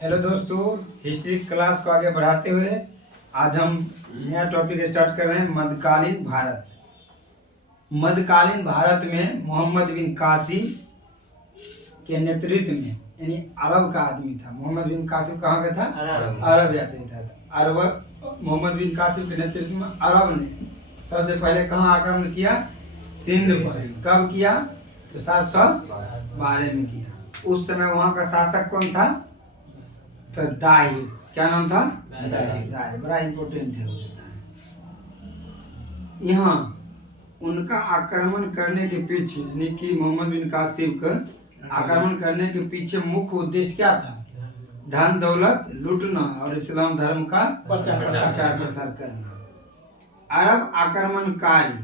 Hello दोस्तों, history class को आगे बढ़ाते हुए आज हम नया टॉपिक स्टार्ट कर रहे हैं मध्यकालीन भारत। मध्यकालीन भारत में मोहम्मद बिन कासिम के नेतृत्व में, यानी अरब का आदमी था। मोहम्मद बिन कासिम कहाँ का था? अरब यात्री था। अरब मोहम्मद बिन कासिम के नेतृत्व में अरब ने सबसे पहले कहाँ आक्रमण किया? सिंध पर। कब किया? तो 712 में किया। उस समय वहाँ का शासक कौन था? तो दाहिर। क्या नाम था? दाहिर। बड़ा इम्पोर्टेंट है। यहाँ उनका आक्रमण करने के पीछे, यानी कि मोहम्मद बिन कासिम का आक्रमण करने के पीछे मुख्य उद्देश्य क्या था? धन दौलत लूटना और इस्लाम धर्म का प्रचार प्रसार करना। अरब आक्रमणकारी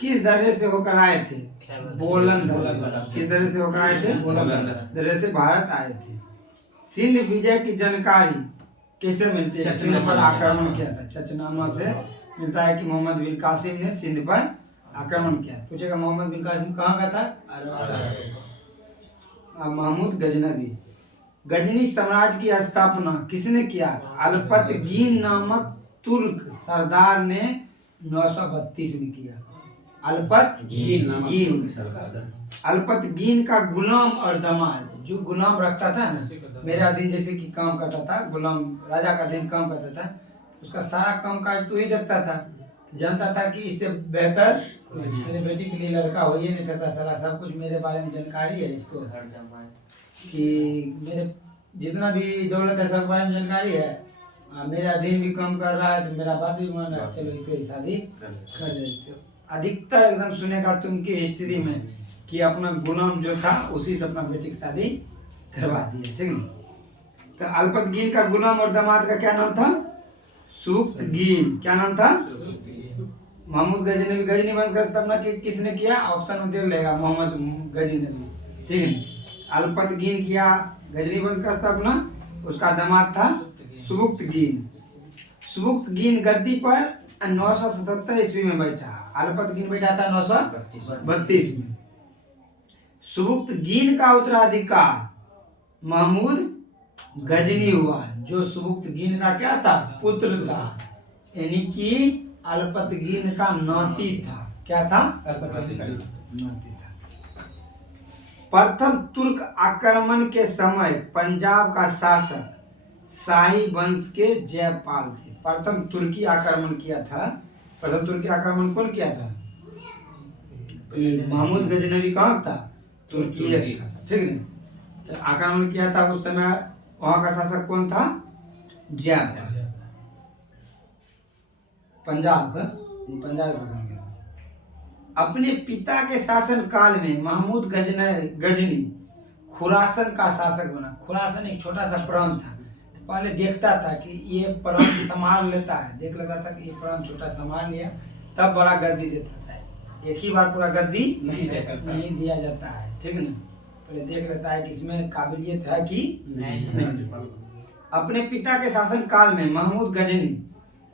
किस दर्रे से होकर आए थे? बोलन दर्रे। किस दर्रे से होकर आए थे? बोलन दर्रे से भारत आए थे। सिंध विजय की जानकारी कैसे मिलती है? सिंध पर आक्रमण किया था। चचनामा से मिलता है कि मोहम्मद बिन कासिम ने सिंध पर आक्रमण किया। पूछेगा मोहम्मद बिन कासिम कहाँ का था? महमूद गजनवी। गजनी साम्राज्य की स्थापना किसने किया? अल्पतगीन नामक तुर्क सरदार ने 932 में किया। अल्पतगीन का गुलाम और दामाद, जो गुलाम रखता था ना, मेरे अधीन जैसे कि काम करता था, गुलाम राजा का अधीन काम करता था, उसका सारा काम काज तो ही देखता था। जानता था कि इससे बेहतर मेरे बेटी के लिए लड़का हो ही नहीं सकता। सारा सब कुछ मेरे बारे में जानकारी है इसको, कि मेरे जितना भी दौलत है सब बारे में जानकारी है। मेरे अधीन भी काम कर रहा है, तो मेरा बात भी मान रहा है, चलो इसे शादी कर देते। अधिकतर एकदम सुनेगा तुमकी हिस्ट्री में कि अपना गुलाम जो था उसी से अपना बेटी की शादी करवा दिया। ठीक है। तो अल्पतगीन का गुलाम और दामाद का क्या नाम था? सुख्तगीन। क्या नाम था? महमूद गजनवी। गजनी वंश का स्थापना किसने किया? ऑप्शन में दे लेगा, मोहम्मद गजनवी। ठीक है। अल्पतगीन किया गजनी वंश का स्थापना, उसका दामाद था सुख्तगीन। सुख्तगीन गद्दी पर 977 ईस्वी में बैठा। अल्पतगीन बैठा था 932 में। सुबुक्तगीन का उत्तराधिकार महमूद गजनी हुआ, जो सुबुक्तगीन का क्या था? पुत्र था, यानी कि अल्पतगीन का नाती था। क्या था? नाती था। प्रथम तुर्क आक्रमण के समय पंजाब का शासक शाही वंश के जयपाल थे। प्रथम तुर्की आक्रमण किया था। प्रथम तुर्की आक्रमण कौन किया था? महमूद गजनवी कहाँ था? तुर्की था। ठीक है। तो आक्रमण किया था। उस समय वहां का शासक कौन था? जयपाल। पंजाब का अपने पिता के शासन काल में महमूद गजनी खुरासन का शासक बना। खुरासन एक छोटा सा प्रांत था। पहले देखता था कि ये प्रांत संभाल लेता है, देख लेता था कि ये प्रांत छोटा संभाल लिया, तब बड़ा गद्दी देता था। एक ही बार पूरा गद्दी नहीं दिया जाता है। ठीक है। पहले देख लेता है कि इसमें काबिलियत है कि नहीं। अपने पिता के शासन काल में महमूद गजनी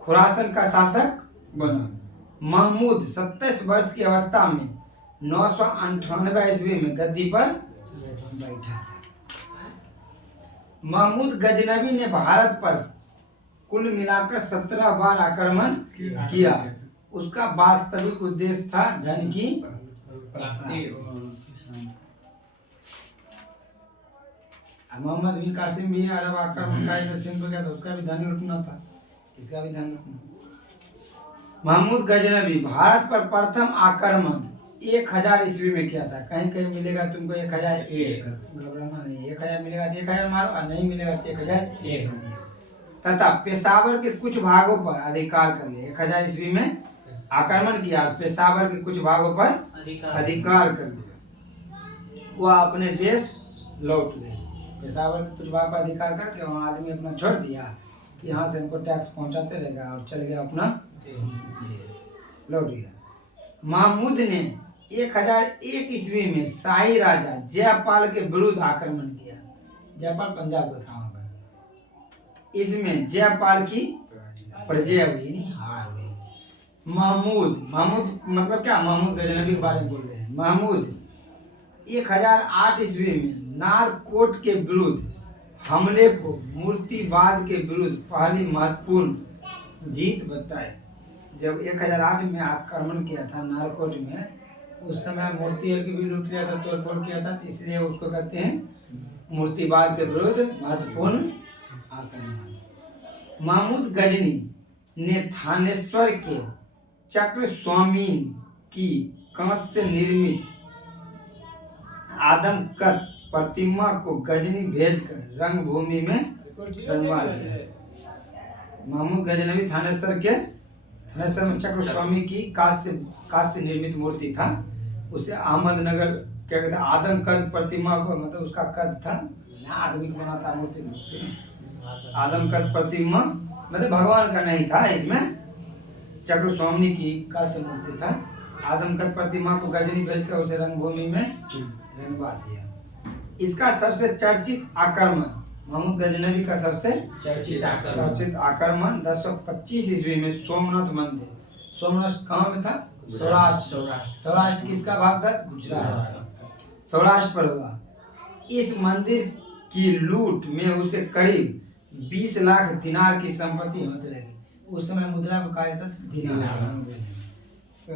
खुरासन का शासक बना। महमूद 27 वर्ष की अवस्था में 998 ईस्वी में गद्दी पर बैठा था। महमूद गजनवी ने भारत पर कुल मिलाकर 17 बार आक्रमण किया। उसका वास्तविक उद्देश्य था धन की प्राप्ति। मोहम्मद बिन कासिम भी अरब आक्रमणकारी सिंध पर गया था, उसका भी धन लूटना था, इसका भी धन लूटना। महमूद गजनवी भारत पर प्रथम आक्रमण 1000 ईस्वी में किया था। कहीं कहीं मिलेगा तुमको 1001, घबराना नहीं। 1000 मिलेगा तो 1000 मारो, और नहीं मिलेगा तो 1001। तथा पेशावर के कुछ भागों पर अधिकार कर लिया। 1000 ईस्वी में आक्रमण किया, पेशावर के कुछ भागों पर अधिकार कर लिया। वह अपने देश लौट गए। पेशावर के कुछ भाग पर अधिकार करके वहाँ आदमी अपना छोड़ दिया कि यहाँ से हमको टैक्स पहुँचाते रहेगा, और चल गया अपना देश, लौट गया। महमूद ने 1001 ईस्वी में शाही राजा जयपाल के विरुद्ध आक्रमण किया। जयपाल पंजाब का था वहाँ पर। इसमें जयपाल की प्रजय हुई, हार हुई। महमूद मतलब क्या? महमूद गजनवी के बारे में बोल रहे हैं। महमूद 1008 ईस्वी में नारकोट के विरुद्ध हमले को मूर्तिवाद के विरुद्ध पहली महत्वपूर्ण जीत बताए। जब 1008 में आक्रमण किया था नालकोट में, उस समय मूर्ति की भी लूट लिया था, तोड़फोड़ किया था, तो इसलिए उसको कहते हैं मूर्तिवाद के विरुद्ध महत्वपूर्ण आक्रमण। महमूद गजनी ने थानेश्वर के चक्र स्वामी की कांस्य से निर्मित आदमकद प्रतिमा को गजनी भेजकर रंगभूमि में रंगवा दिया। महमूद गजनवी थानेश्वर में चक्र स्वामी की कांस्य निर्मित मूर्ति था, उसे अहमदनगर क्या कहते हैं आदमकद प्रतिमा को, मतलब उसका कद था, आदमी को बनाता मूर्ति, आदमकद प्रतिमा मतलब भगवान का नहीं था, इसमें चक्र स्वामी की कांस्य मूर्ति था। आदमकद प्रतिमा को गजनी भेजकर उसे रंगभूमि में रंगवा दिया। इसका सबसे चर्चित आक्रमण, महमूद गजनवी का सबसे चर्चित आक्रमण 1025 ईस्वी में सोमनाथ मंदिर, सोमनाथ कहाँ में था? सौराष्ट्र किसका भाग था? गुजरात, सौराष्ट्र पर हुआ। इस मंदिर की लूट में उसे करीब 20 लाख दिनार की संपत्ति होने लगी। उस समय मुद्रा को कहा जाता था दिनार, तो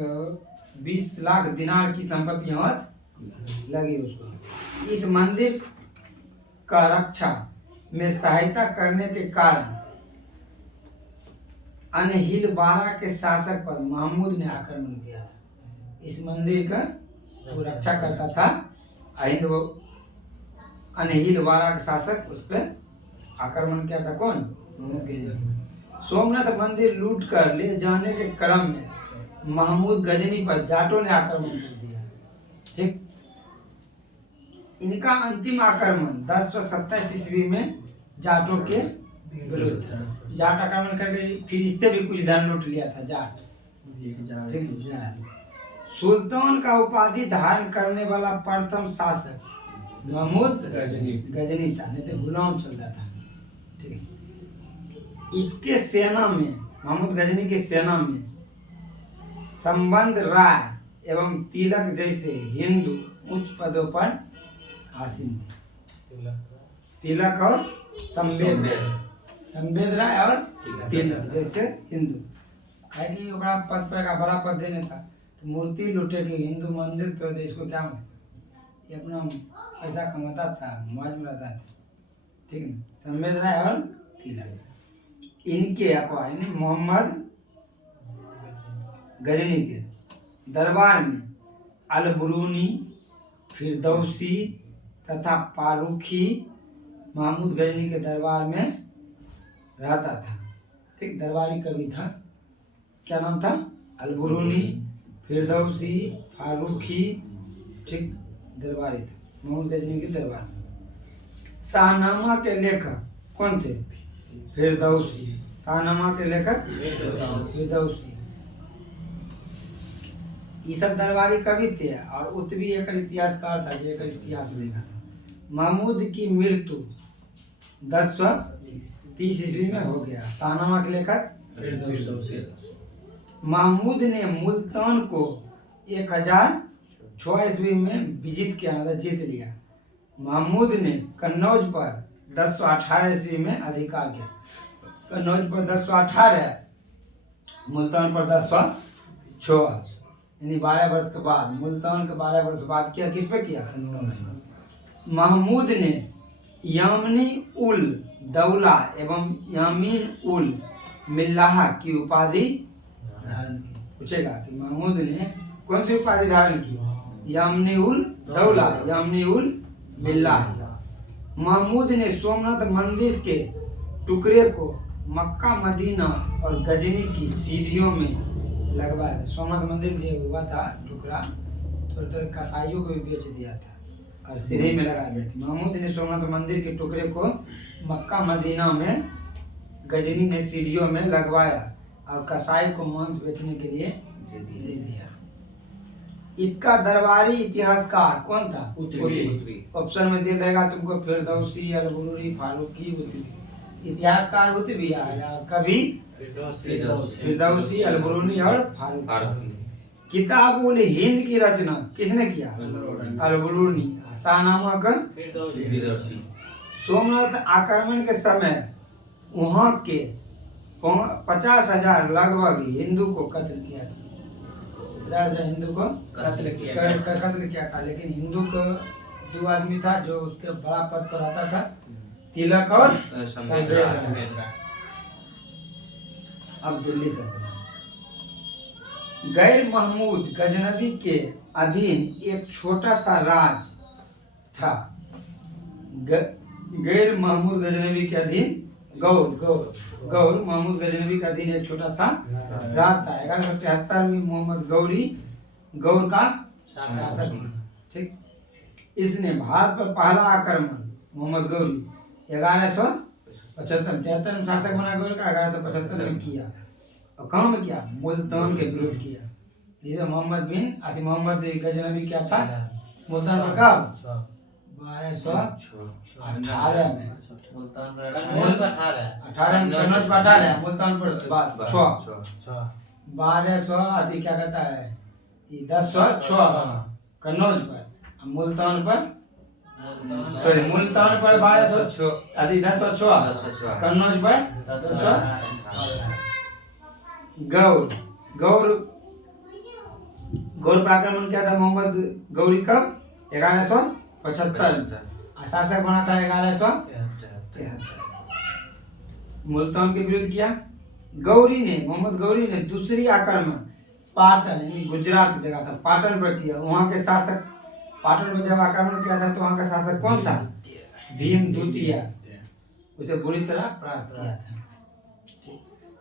20 लाख दिनार की संपत्ति होने लगी उसको। इस मंदिर का रक्षा में सहायता करने के कारण अनहिलवाड़ा के शासक पर महमूद ने आक्रमण किया था। इस मंदिर का वो रक्षा करता था, अनहिलवाड़ा के शासक उस पर आक्रमण किया था। कौन? महमूद गजनी। सोमनाथ मंदिर लूट कर ले जाने के क्रम में महमूद गजनी पर जाटों ने आक्रमण कर दिया। ठीक, इनका अंतिम आक्रमण 1027 ईस्वी में जाटों के विरुद्ध, जाट आक्रमण करके फिर इससे भी कुछ धन लूट लिया था जाट। सुल्तान का उपाधि धारण करने वाला प्रथम शासक महमूद गजनी था, नहीं तो गुलाम चलता था। ठीक, इसके सेना में, महमूद गजनी की सेना में संबंध राय एवं तिलक जैसे हिंदू उच्च पदों पर आसीन थे। तिलक और संवेद राय और तिलक जैसे हिंदू, है कि ओकरा पद पर का बड़ा पद देने था, तो मूर्ति लूटे के हिंदू मंदिर तो इसको क्या मतलब, ये अपना पैसा कमाता था, मौज में रहता था। ठीक है, संवेद राय और तिलक, इनके अखबार मोहम्मद गजनी के दरबार में अलबरूनी, फिरदौसी तथा फारूकी महमूद गजनी के दरबार में रहता था। ठीक, दरबारी कवि था, क्या नाम था? अलबरूनी, फिरदौसी, फारूकी। ठीक, दरबारी था महमूद गजनी के दरबार में। शाहनामा के लेखक कौन थे? फिरदौसी। शाहनामा के लेखक फिरदौसी। ये सब दरबारी कवि थे और उत्तरी एक इतिहासकार था जो एक इतिहास लिखा था। महमूद की मृत्यु 1030 ईस्वी में हो गया। शाहनामा के लेखक महमूद ने मुल्तान को 1006 ईस्वी में विजित किया, मतलब जीत लिया। महमूद ने कन्नौज पर 1018 ईस्वी में अधिकार किया। कन्नौज पर 1018, मुल्तान पर 1006, यानी 12 वर्ष के बाद, मुल्तान के 12 वर्ष बाद किया। किस पे किया? महमूद ने यामिनी उल दौला एवं यामीन उल मिल्लाह की उपाधि धारण की। पूछेगा कि महमूद ने कौन सी उपाधि धारण की? यामिनी उल दौला, यामिनी उल मिल्लाह। महमूद ने सोमनाथ मंदिर के टुकड़े को मक्का, मदीना और गजनी की सीढ़ियों में लगवाया था। सोमनाथ मंदिर जो हुआ था टुकड़ा, थोड़े कसाईयों को भी बेच दिया था और सीढ़ी में लगा दिया था। महमूद ने सोमनाथ मंदिर के टुकड़े को मक्का, मदीना में गजनी ने सीढ़ियों में लगवाया और कसाई को मांस बेचने के लिए दे दिया। इसका दरबारी इतिहासकार कौन था? ऑप्शन में दे देगा तुमको, फिरदौसी, अलबरूनी, फारूकी, उत्तरी। इतिहासकार उत्तरी आया, कभी फिरदौसी, अलबरूनी और फारूकी। किताब उल हिंद की रचना किसने किया? अलबरूनी। शाहनामा का सोमनाथ आक्रमण के समय वहां के 50,000 लगभग हिंदू को कत्ल किया था। 50,000 हिंदू को कत्ल किया था। लेकिन हिंदू को 2 आदमी था जो उसके बड़ा पद पर आता था, तिलक और संवेद। अब दिल्ली सल्तनत गैर महमूद गजनबी के अधीन एक छोटा सा राज था। गैर महमूद गजनबी के अधीन गौर महमूद गजनबी का अधीन एक छोटा सा राज था। 1173 में मोहम्मद गौर का शासक बना। ठीक, इसने भारत पर पहला आक्रमण मोहम्मद गौरी 1175 में शासक बना गौर का 1175 में किया। और कहाँ में किया? मुल्तान के विरोध किया। मोहम्मद गजनबी क्या था? मुल्तान पर कब? 1218 में। 18 मुल्तान पर 1200 क्या कहता है 1006 कन्नौज पर। मुल्तान पर 1206 आदि 1006 कन्नौज पर गौर पर आक्रमण किया था मोहम्मद गौरी कब? 1175। शासक बना था 1173। मुल्तान के विरुद्ध किया। मोहम्मद गौरी ने दूसरी आक्रमण पाटन यानी गुजरात की जगह था पाटन पर किया। वहां के शासक पाटन पर जब आक्रमण किया था तो वहां का शासक कौन था? भीम द्वितीय। उसे बुरी तरह परास्त किया था।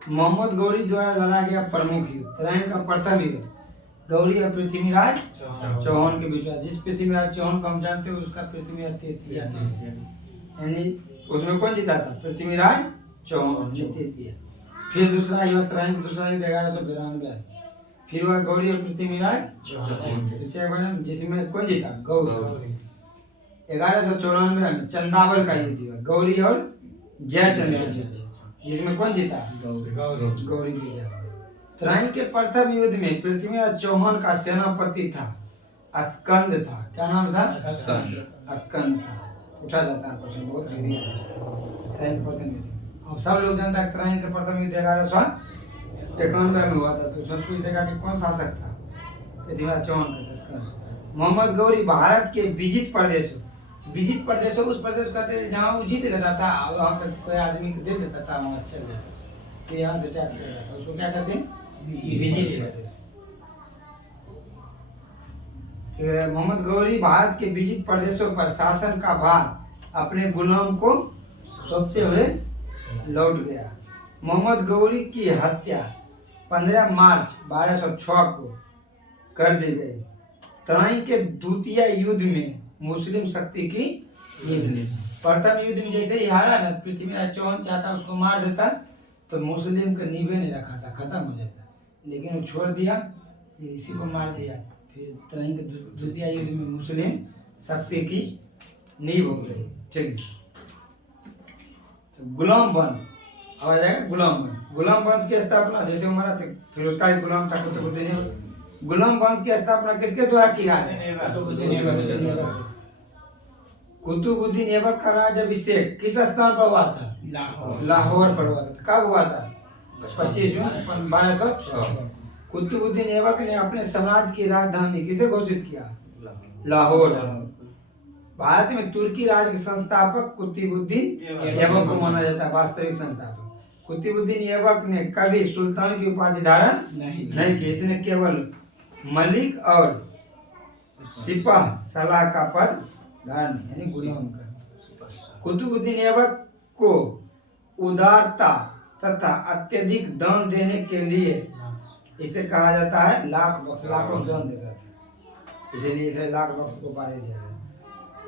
मोहम्मद गौरी द्वारा लड़ा गया प्रमुख युद्ध तराइन का प्रथम युद्ध गौरी और पृथ्वीराज चौहान के बीच। जिस पृथ्वीराज चौहान को हम जानते हैं उसका पृथ्वीराज तृतीय था। यानी उसमें कौन जीता था? पृथ्वीराज चौहान तृतीय। फिर दूसरा युद्ध तराइन दूसरा युद्ध 1192। फिर वह गौरी और पृथ्वीराज तृतीय बना जिसमें कौन जीता? गौरी। 1194 में चंदावल का युद्ध हुआ गौरी और जयचंद के बीच जिसमें कौन जीता? गौरी विजय। तराइन के प्रथम युद्ध में पृथ्वीराज चौहान का सेनापति था अस्कंद था। क्या नाम था? अस्कंद था। पूछा जाता है क्वेश्चन बहुत हेवी है। तराइन प्रथम युद्ध अब सब लोग जानता है। तराइन के प्रथम युद्ध 1191 में हुआ था। तो सब कुछ देखा कि कौन शासक था? पृथ्वीराज चौहान का अस्कंद। मोहम्मद गौरी भारत के विजित प्रदेशों उस प्रदेश कहते हैं जहाँ वो जीत लेता था। वहाँ का कोई आदमी को दे देता था, वहाँ चल जाता तो यहाँ से टैक्स चल जाता। उसको क्या कहते हैं? विजित प्रदेश। मोहम्मद गौरी भारत के विजित प्रदेशों पर शासन का भार अपने गुलाम को सौंपते हुए लौट गया। मोहम्मद गौरी की हत्या 15 मार्च 1206 को कर दी गई। तराइन के द्वितीय युद्ध में मुस्लिम शक्ति की प्रथम युद्ध में जैसे ही हारा ना पृथ्वीराज चौहान चाहता उसको मार देता तो मुस्लिम का नींवे नहीं रखा था, खत्म हो जाता। लेकिन वो छोड़ दिया, फिर इसी को मार दिया। फिर तराइन के द्वितीय युद्ध में मुस्लिम शक्ति की नींव हो गई। ठीक, तो गुलाम वंश अब आ जाएगा। गुलाम वंश की स्थापना जैसे हमारा फिर उसका ही गुलाम था कुतुबुद्दीन। गुलाम वंश की स्थापना किसके द्वारा की है? कुतुबुद्दीन ऐबक का राज्याभिषेक किस स्थान पर हुआ था? लाहौर पर हुआ था। कब हुआ था? 25 जून 1206। कुतुबुद्दीन ऐबक ने अपने साम्राज्य की राजधानी किसे घोषित किया? लाहौर। भारत में तुर्की राज के संस्थापक कुतुबुद्दीन ऐबक को माना जाता है वास्तविक संस्थापक। कुतुबुद्दीन ऐबक ने कभी सुल्तान की उपाधि धारण नहीं की। इसने केवल मलिक और सिपाह सलाह का पद धारण यानी गुलाम का। कुतुबुद्दीन ऐबक को उदारता तथा अत्यधिक दान देने के लिए इसे कहा जाता है लाख बख्श। लाखों दान देता था इसलिए इसे लाख बख्श को उपाधि दिया गया।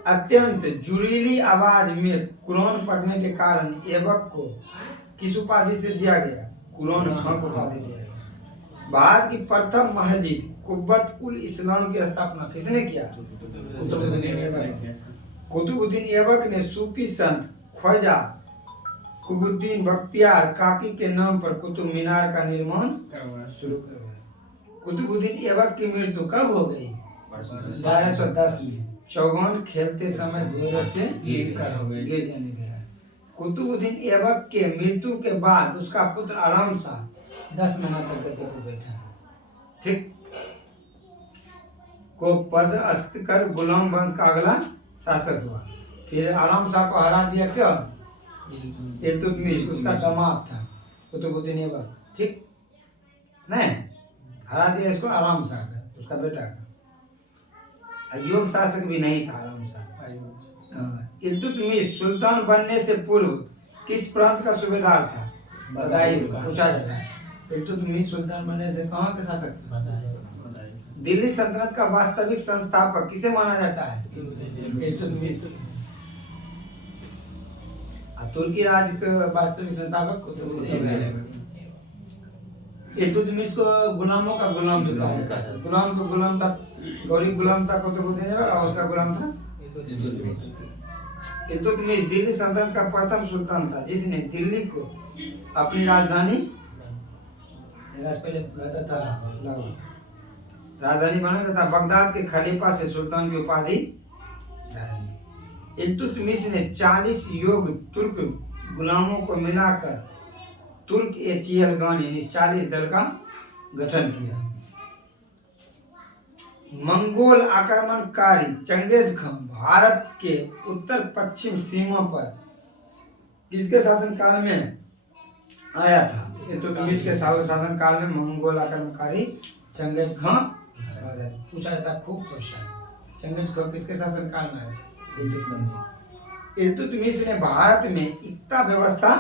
अत्यंत जुरीली आवाज में कुरान पढ़ने के कारण ऐबक को किस उपाधि से दिया गया? कुरान खां को उपाधि दिया गया। भारत की प्रथम मस्जिद कुब्बत उल इस्लाम की स्थापना किसने किया? कुतुबुद्दीन ऐबक ने सूफी संत ख्वाजा कुतुबुद्दीन बख्तियार काकी के नाम पर कुतुब मीनार का निर्माण शुरू करवाया। कुतुबुद्दीन ऐबक की मृत्यु कब हो गई? 1210 में। चौगान खेलते समय घोड़े से गिर जाने लगा। कुतुबुद्दीन ऐबक के मृत्यु के बाद उसका पुत्र आराम शाह 10 महीना तक गद्दी पर बैठा, ठीक, को पदस्थ कर गुलाम वंश का अगला शासक हुआ। फिर आराम शाह को हरा दिया क्या, इल्तुतमिश, उसका दामाद था कुतुबुद्दीन ऐबक, ठीक नहीं, हरा दिया इसको आराम शाह का, उसका बेटा का। योग शासक भी नहीं था आराम शाह। इल्तुतमिश सुल्तान बनने से पूर्व किस प्रांत का सूबेदार था, बदायूं, पूछा जाता है। इल्तुतमिश सुल्तान बनने से कहाँ का शासक था, दिल्ली सल्तनत का वास्तविक संस्थापक किसे माना जाता है, इल्तुतमिश। तुर्की राज का वास्तविक संस्थापक इल्तुतमिश को गुलामों का गुलाम भी कहा जाता है। गुलाम को गुलाम था, गरीब गुलाम था कुतुबुद्दीन ऐबक, और उसका गुलाम था इल्तुतमिश। दिल्ली सल्तनत का प्रथम सुल्तान था जिसने दिल्ली को अपनी राजधानी बनाया तथा बगदाद के खलीफा से सुल्तान की उपाधि। इल्तुतमिश ने 40 योग्य तुर्क गुलामों को मिलाकर तुर्क ए चिहलगान यानी 40 दल का गठन किया। मंगोल आक्रमणकारी चंगेज खान भारत के उत्तर पश्चिम सीमा पर किसके शासनकाल में आया था, इल्तुतमिश के शासन काल में मंगोल आक्रमणकारी चंगेज खान पूछा जाता है, खूब क्वेश्चन। चंगेज खान किसके शासन काल में आया था, इल्तुतमिश ने भारत में इक्ता व्यवस्था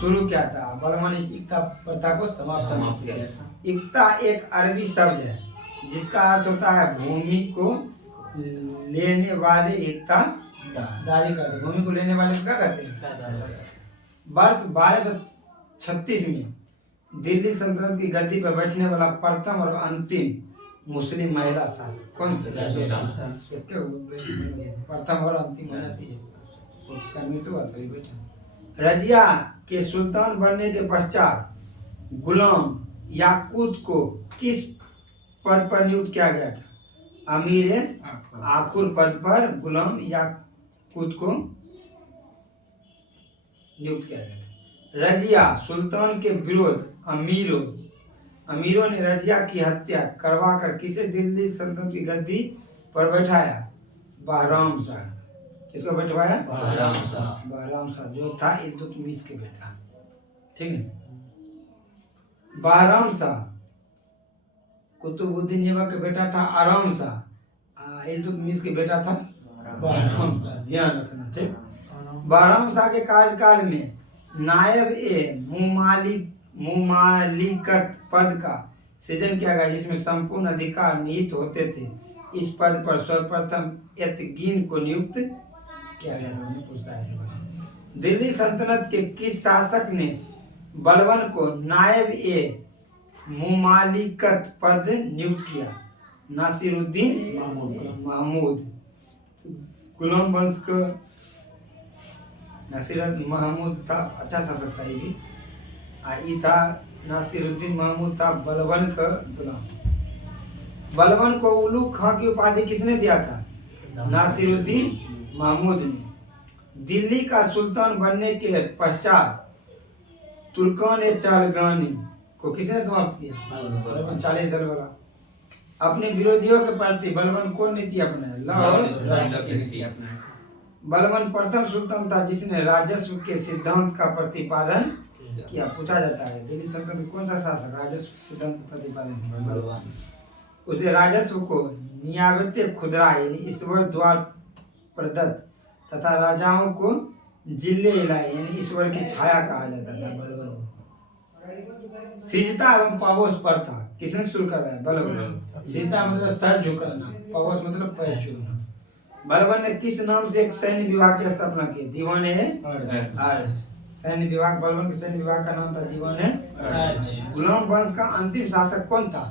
शुरू किया था। बलवान इस इक्ता प्रथा को समाप्त किया था। इक्ता एक अरबी शब्द है जिसका अर्थ होता है भूमि को लेने वाले इक्ता दारी कहते हैं। भूमि को लेने वाले क्या कहते हैं। वर्ष 1236 में दिल्ली सल्तनत की गद्दी पर बैठने वाला प्रथम और अंतिम मुस्लिम महिला शासक कौन थे, प्रथम और अंतिम महिला थी, उसका मृत्यु हुआ तो बेटा। रजिया के सुल्तान बनने के पश्चात गुलाम याकूत को किस पद पर नियुक्त किया गया था, अमीर आखुर पद पर गुलाम याकूत को नियुक्त किया गया था। रजिया सुल्तान के विरोध अमीरों ने रजिया की हत्या करवाकर किसे दिल्ली सल्तनत की गद्दी पर बैठाया, बहराम शाह। किसको बैठवाया, बहराम शाह जो था इल्तुतमिश के बेटा, ठीक है। बहराम शाह कुतुबुद्दीन ऐबक के बेटा था आराम शाह, इल्तुतमिश के बेटा था बहराम शाह, ध्यान रखना, ठीक। बहराम शाह के कार्यकाल में नायब ए मुमालिकत पद का सृजन किया गया जिसमें संपूर्ण अधिकार निहित होते थे। इस पद पर सर्वप्रथम यतगीन को नियुक्त किया गया था। पूछता है दिल्ली सल्तनत के किस शासक ने बलबन को नायब ए मुमालिकत पद नियुक्त किया, नासिरुद्दीन महमूद। गुलाम वंश का नासिरुद्दीन महमूद था, अच्छा शासक था ये भी। ये था नासिरुद्दीन महमूद था बलबन का गुलाम। बलबन को उलू खां की उपाधि किसने दिया था, नासिरुद्दीन महमूद ने। दिल्ली का सुल्तान बनने के पश्चात तुर्कान ए चालगानी को किसने समाप्त किया, बलबन 40 दल वाला। अपने विरोधियों के प्रति बलबन कौन नीति अपनाया, बलबन प्रथम सुल्तान था जिसने राजस्व के सिद्धांत का प्रतिपादन किया। पूछा जाता है दिल्ली सल्तनत में कौन सा शासक राजस्व सिद्धांत का प्रतिपादन किया, बलबन। उसे राजस्व को नियामत खुदरा यानी ईश्वर द्वार प्रदत्त तथा राजाओं को जिले इलाई यानी ईश्वर की छाया कहा जाता था, बलबन। सिजदा एवं पावोस प्रथा किसने शुरू करवाया, बलबन। सिजदा मतलब सर झुकाना, पावोस मतलब पैर छूना। बलबन ने किस नाम से एक सैन्य विभाग की स्थापना की, दीवाने अर्ज। सैन्य विभाग, बलबन के सैन्य विभाग का नाम था दीवाने अर्ज। गुलाम वंश का अंतिम शासक कौन था,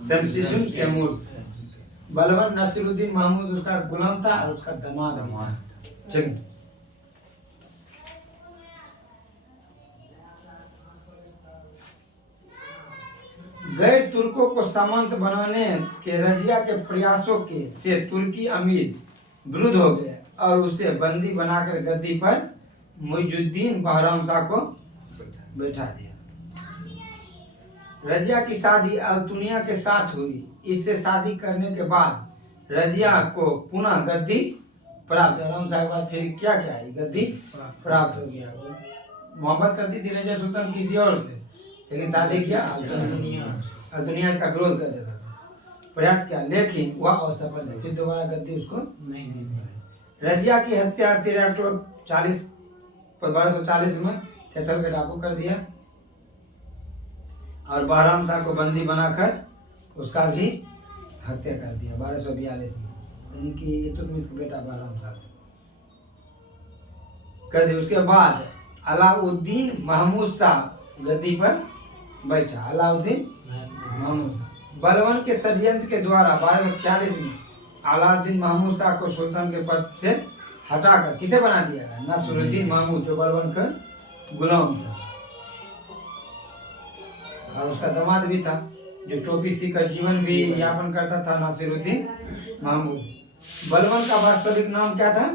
शमसुद्दीन तैमूर। बलबन नासिरुद्दीन महमूद उसका गुलाम था और उसका दामाद था, ठीक। गैर तुर्कों को सामंत बनाने के रजिया के प्रयासों के से तुर्की अमीर विरुद्ध हो गए और उसे बंदी बनाकर गद्दी पर मुइजुद्दीन बहराम शाह को बैठा दिया। रजिया की शादी अल्तुनिया के साथ हुई। इससे शादी करने के बाद रजिया को पुनः गद्दी प्राप्त, बहराम शाह के बाद फिर क्या क्या है, गद्दी प्राप्त हो गया। मोहब्बत करती थी रजिया सुल्तान किसी और से, लेकिन शादी किया अल्तुनिया इसका विरोध कर देता था, प्रयास किया लेकिन वह असफल है, फिर दोबारा गद्दी उसको नहीं। रजिया की हत्या 13 अक्टूबर 1240 में कैथल के डाकू कर दिया और बहराम शाह को बंदी बनाकर उसका भी हत्या कर दिया 1242 में, यानी कि इल्तुतमिश का बेटा बहराम शाह कर दिया। उसके बाद अलाउद्दीन महमूद शाह गद्दी पर बैठा। अलाउद्दीन महमूद बलवन के षड्यंत्र के द्वारा 1246 में अलाउद्दीन महमूद शाह को सुल्तान के पद से हटाकर किसे बना दिया गया, नासिरुद्दीन महमूद, जो बलवन का गुलाम था और उसका दामाद भी था, जो टोपी सीकर जीवन भी यापन करता था, नासिरुद्दीन महमूद। बलवन का वास्तविक नाम क्या था,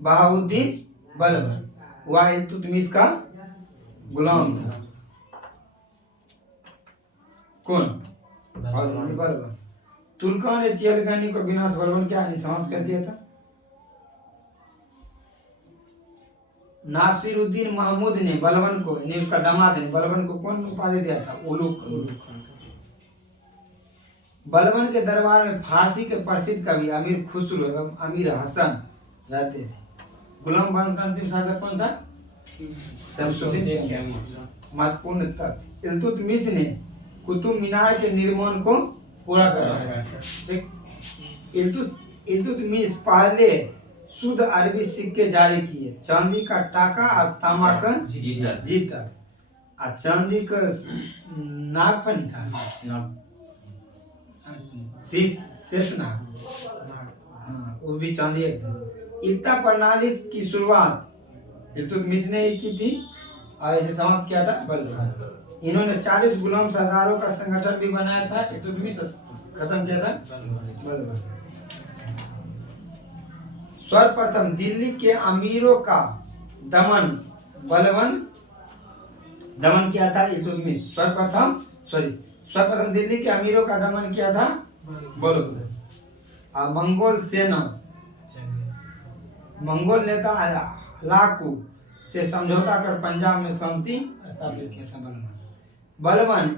बहाउद्दीन बलवन, वह इल्तुतमिश का गुलाम था। कौन, बलवन। तुर्कों ने चियलगानी को विनाश बलवन क्या समाप्त कर दिया था। नासिरुद्दीन महमूद ने बलवन को, यानी उसका दामाद ने बलवन को कौन उपाधि दिया था, उलुक। बलवन के दरबार में फारसी के प्रसिद्ध कवि अमीर खुसरो एवं अमीर हसन रहते थे। गुलाम वंश का अंतिम शासक कौन था, शमसुद्दीन। महत्वपूर्ण तथ्य, इल्तुतमिश ने कुतुब मीनार के निर्माण को पूरा करा। इल्तुतमिश पहले शुद्ध अरबी सिक्के जारी किए, चांदी का टाका और तांबा का जीतर, और चांदी का नागफनी था, शेषनाग, हाँ वो भी चांदी एक था। इक्ता प्रणाली की शुरुआत इल्तुतमिश ने ही की थी और इसे समाप्त किया था बलवन। इन्होंने 40 गुलाम सरदारों का संगठन भी बनाया था, इल्तुतमिश खत्म किया था बलवन। सर्वप्रथम दिल्ली के अमीरों का दमन बलवन दमन किया था इल्तुतमिश। सर्वप्रथम दिल्ली के अमीरों का दमन किया था बलवन। और मंगोल नेता हलाकू से समझौता कर पंजाब में शांति स्थापित किया था बलवन। बलवन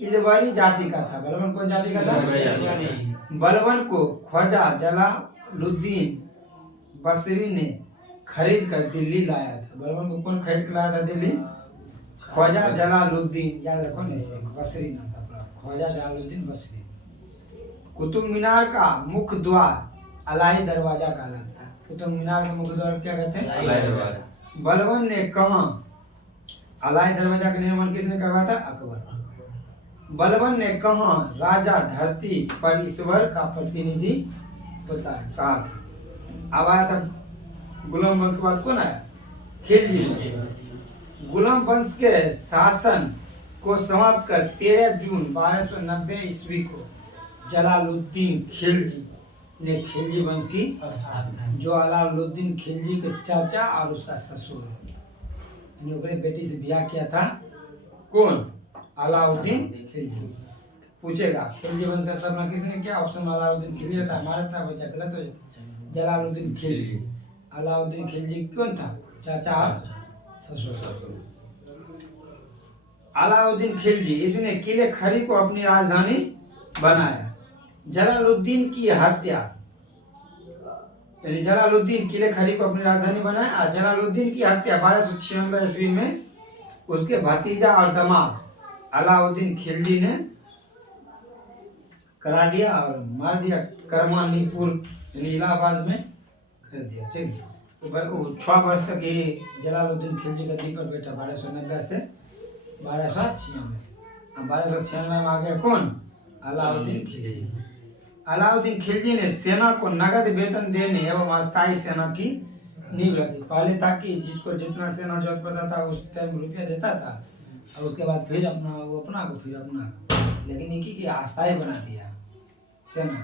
इलवरी जाति का था। बलवन कौन जाति का था, बलवन को ख्वाजा जलालुद्दीन बसरी ने खरीद कर दिल्ली लाया था। बलवन को कौन खरीद कर लाया था दिल्ली, ख्वाजा जलालुद्दीन, याद रखो ना इसे, बसरी नाम था पूरा, ख्वाजा जलालुद्दीन बसरी। कुतुब मीनार का मुख्य द्वार अलाई दरवाजा कहलाता है। कुतुब मीनार का मुख्य द्वार क्या कहते हैं, अलाई दरवाजा। बलवन ने कहा, अलाई दरवाजा का निर्माण किसने करवाया था, अकबर। बलवन ने कहा राजा धरती पर ईश्वर का प्रतिनिधि होता है, कहा था। अब आया था गुलाम वंश के बाद कौन आया, खिलजी। गुलाम वंश के शासन को समाप्त कर 13 जून 1290 ईस्वी को जलालुद्दीन खिलजी ने खिलजी वंश की स्थापना, जो अलाउद्दीन खिलजी के चाचा और उसका ससुर, यानी बेटी से ब्याह किया था, कौन, अलाउद्दीन खिलजी। पूछेगा खिलजी वंश का स्थापना किसने किया, ऑप्शन में अलाउद्दीन खिलजी रहता है, हमारा था बच्चा गलत हो जाता। जलालुद्दीन खिलजी। अलाउद्दीन खिलजी कौन था, चाचा ससुर। अलाउद्दीन खिलजी, इसने किले खरी को अपनी राजधानी बनाया। जलालुद्दीन की हत्या, यानी जलालुद्दीन किले खरी को अपनी राजधानी बनाया। और जलालुद्दीन की हत्या 1296 ईस्वी में उसके भतीजा और दामाद अलाउद्दीन खिलजी ने करा दिया और मार दिया, करमानीपुर यानी इलाहाबाद में कर दिया। ठीक, तो 6 वर्ष तक ये जलालुद्दीन खिलजी गद्दी पर बैठा, 1290 से 1296। अब 1296 में आ गया कौन, अलाउद्दीन खिलजी। अलाउद्दीन खिलजी ने सेना को नगद वेतन देने एवं अस्थायी सेना की नींव रखी। पहले था कि जिसको जितना सेना जरूरत पड़ता था उस टाइम रुपया देता था, और उसके बाद फिर अपना को फिर अपना लेकिन इनकी की अस्थायी बना दिया सेना,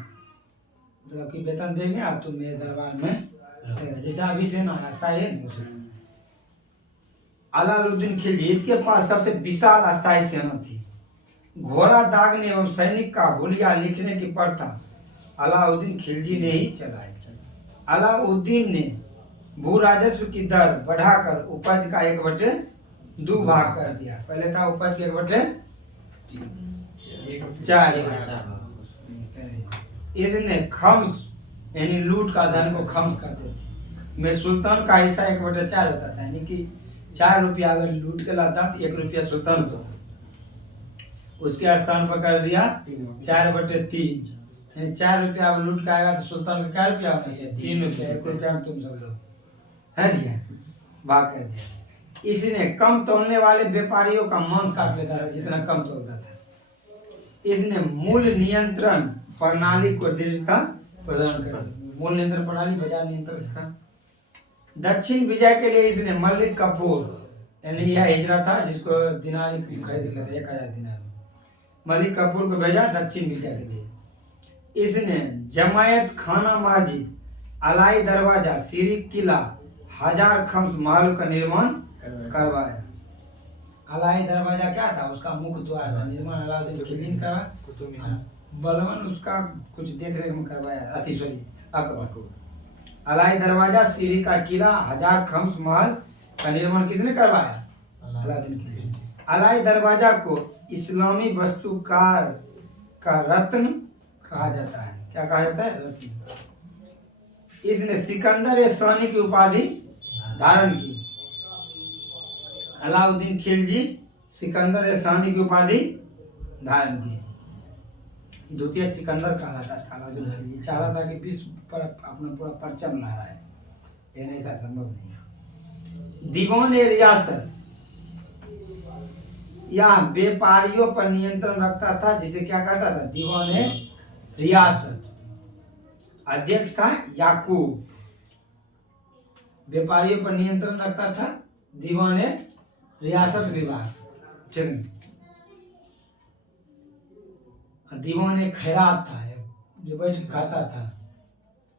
मतलब कि वेतन देंगे आप तो मेरे दरबार में रहेगा। जैसे अभी सेना अस्थायी है ना। अलाउद्दीन खिलजी, इसके पास सबसे विशाल अस्थायी सेना थी। घोड़ा दागने एवं सैनिक का हुलिया लिखने की प्रथा अलाउद्दीन खिलजी ने ही चलाई। अलाउद्दीन ने भू राजस्व की दर बढ़ाकर उपज का 1/2 भाग कर दिया। पहले था उपज के 1/4 भाग। इसने खम्स यानी लूट का धन को खम्स कहते थे, में सुल्तान का हिस्सा 1/4 होता था, यानी कि 4 रुपया अगर लूट के लाता तो 1 रुपया सुल्तान को, उसके स्थान पर कर दिया 4/3। 4 रुपया अब लूट का आएगा तो सुल्तान का क्या रुपया होना चाहिए? 3 रुपया। 1 रुपया में तुम सब लोग समझ गया, भाग कर दिया। इसने कम तोलने वाले व्यापारियों का मांस काट लेता था, जितना कम तोलता था। इसने मूल नियंत्रण प्रणाली को दृढ़ता प्रदान कर दी। मूल नियंत्रण प्रणाली बाजार नियंत्रण था। दक्षिण विजय के लिए इसने मलिक कपूर, यानी यह हिजरा था जिसको दिनार खरीद लेते 1000 दिनार, मलिक कपूर को भेजा दक्षिण विजय के लिए। इसने जमायत खाना मस्जिद, अलाई दरवाजा, सीरी किला, 1000 खम्स महल का निर्माण करवाया। अलाई दरवाजा क्या था? उसका मुख्य द्वार था, निर्माण अलाउद्दीन खिलजी ने करवाया। बलवन उसका कुछ देख रेख में करवाया, अकबर। अलाई दरवाजा, सीरी का किला, 1000 खम्स महल का निर्माण किसने करवाया? अलाउद्दीन खिलजी। अलाई दरवाजा को इस्लामी वास्तुकार का रत्न कहा जाता है। क्या कहा जाता है? रत्न। इसने सिकंदर सानी की उपाधि धारण की। अलाउद्दीन खिलजी सिकंदर सानी की उपाधि धारण की। द्वितीय सिकंदर कहलाता था। अलाउद्दीन खिलजी चाहता था कि विश्व पर अपना पूरा परचम लहराए, लेकिन ऐसा संभव नहीं। दीवान रियासत, यह व्यापारियों पर नियंत्रण रखता था, जिसे क्या कहता था? दीवान रियासत। अध्यक्ष था याकूब। व्यापारियों पर नियंत्रण रखता था दीवान रियासत विभाग। दीवान खैरात था, जो बैठ के खाता था।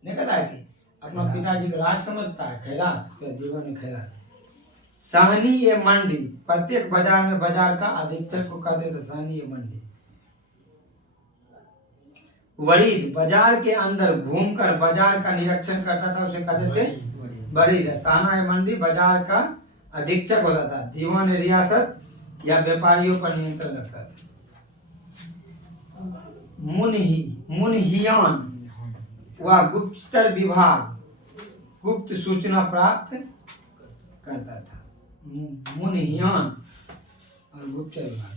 नहीं कहता है कि अपना पिताजी को राज समझता है खैरात, तो दीवान खैरात। सहनी ये मंडी, प्रत्येक बाजार में बाजार का अधीक्षक को कहते थे सहनी ये मंडी। वरीद, बाजार के अंदर घूमकर बाजार का निरीक्षण करता था, उसे कहते थे वरीद। सहना ये मंडी बाजार का अधीक्षक होता था। दीवान रियासत या व्यापारियों पर नियंत्रण रखता था। मुनहियान वह गुप्तचर विभाग गुप्त सूचना प्राप्त करता था। मुनहियान और गुप्तचर विभाग।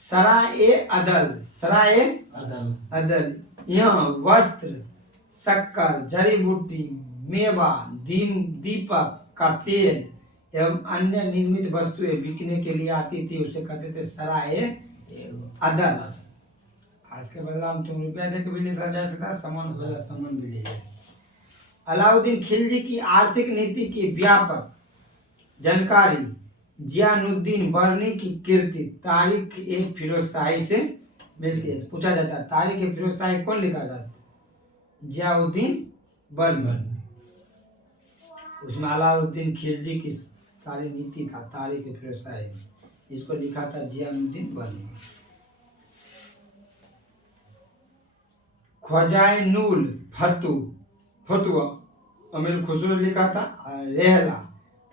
सराय अदल, यहाँ वस्त्र, शक्कर, जड़ी बूटी, मेवा, दीपक का तेल एवं अन्य निर्मित वस्तुएं बिकने के लिए आती थी, उसे कहते थे सराय अदल। आज के बदला हम तुम रुपया दे के भी ले जा सकता, सामान बदला सामान भी ले जाए। अलाउद्दीन खिलजी की आर्थिक नीति की व्यापक जानकारी जियानुद्दीन बर्नी की कीर्ति तारीख ए फिरोजशाही से मिलती है। पूछा जाता है तारीख ए फिरोजशाही कौन लिखा था? जियाउद्दीन बर्नी। उसमें अलाउद्दीन खिलजी की सारी नीति था तारीख ए फिरोजशाही, इसको लिखा था जियानुद्दीन बर्नी। ख्वाजाइनुल फतुआ अमीर खुसरो लिखा था।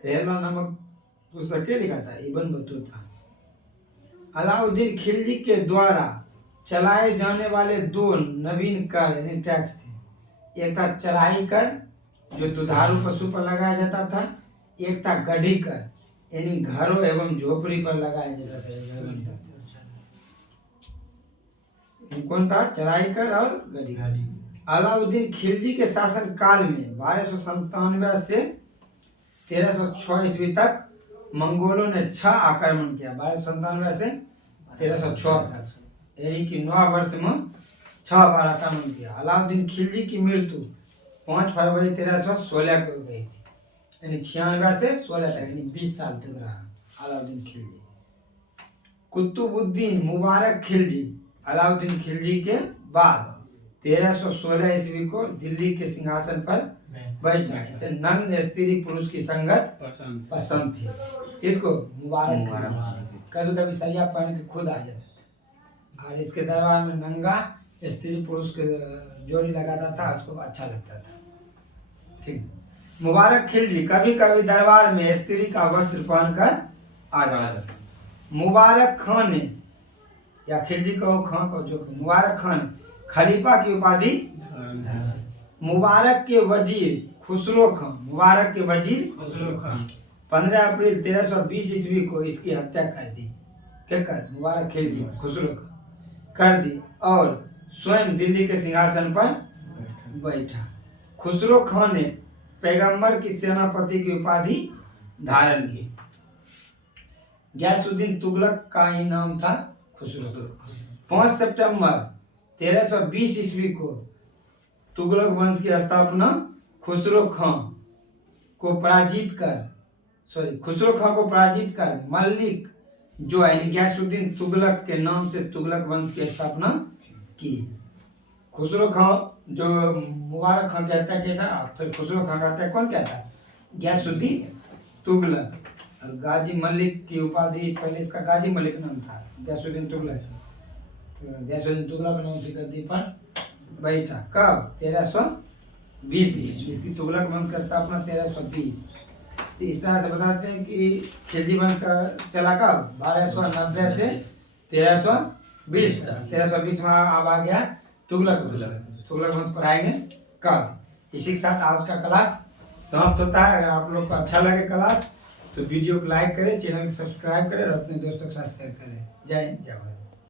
रेहला नामक पुस्तक के लिखा था इब्न बतूता। अलाउद्दीन खिलजी के द्वारा चलाए जाने वाले 2 नवीन कर यानी टैक्स थे। एक था चराई कर, जो दुधारू पशु पर लगाया जाता था। एक था गढ़ी कर, यानी घरों एवं झोपड़ी पर लगाया जाता था। कौन था? चराई कर और गढ़ी कर। अलाउद्दीन खिलजी के शासन काल में 1297 से 1306 ईस्वी तक मंगोलों ने 6 आक्रमण किया। 1297 से 1306 तक, यानी कि 9 वर्ष में 6 बार आक्रमण किया। अलाउद्दीन खिलजी की मृत्यु 5 फरवरी 1316 को गई थी, यानी 96 से 16 तक, यानी 20 साल तक रहा अलाउद्दीन खिलजी। कुतुबुद्दीन मुबारक खिलजी अलाउद्दीन खिलजी के बाद 1316 ईस्वी को दिल्ली के सिंहासन पर बैठा। इसे नंद स्त्री पुरुष की संगत पसंद थी। इसको मुबारक खिलजी कभी कभी सरिया पहन के खुद आ जाता था और इसके दरबार में नंगा स्त्री पुरुष के जोड़ी लगाता था, उसको अच्छा लगता था। ठीक। मुबारक खिलजी कभी कभी दरबार में स्त्री का वस्त्र पहनकर आ जाता था। मुबारक खान ने या खिलजी को खां को जो मुबारक खान खलीफा की उपाधि मुबारक के वजीर खुसरो खां, मुबारक के वजीर खुसरो खां 15 अप्रैल 1320 ईस्वी को इसकी हत्या कर दी। क्या कर मुबारक खिलजी खुसरो खां कर दी और स्वयं दिल्ली के सिंहासन पर बैठा। खुसरो खां ने पैगंबर की सेनापति की उपाधि धारण की। गयासुद्दीन तुगलक का ही नाम था खुसरो। 5 सितंबर 1320 ईस्वी को तुगलक वंश की स्थापना खुसरो खां को पराजित कर मलिक जो है गयासुद्दीन तुगलक के नाम से तुगलक वंश की स्थापना की। खुसरो खां जो मुबारक खां की हत्या किया था, फिर खुसरो खां का हत्या कौन किया था? गयासुद्दीन तुगलक। और गाजी मलिक की उपाधि पहले इसका गाजी मलिक नाम था, गयासुद्दीन तुगलक। तो गयासुद्दीन तुगलक नाम से गद्दी पर बैठा। कब? 1320 ईस्वी। तुगलक वंश का स्थापना 1320। तो इस तरह से बताते हैं कि खिलजी वंश का चला कब? 1290 से 1320। 1320 में अब आ गया तुगलक वंश पढ़ाएंगे कब? इसी के साथ आज का क्लास समाप्त होता है। अगर आप लोग को अच्छा लगे क्लास तो वीडियो को लाइक करें, चैनल को सब्सक्राइब करें और अपने दोस्तों के साथ शेयर करें। जय हिंद, जय भारत।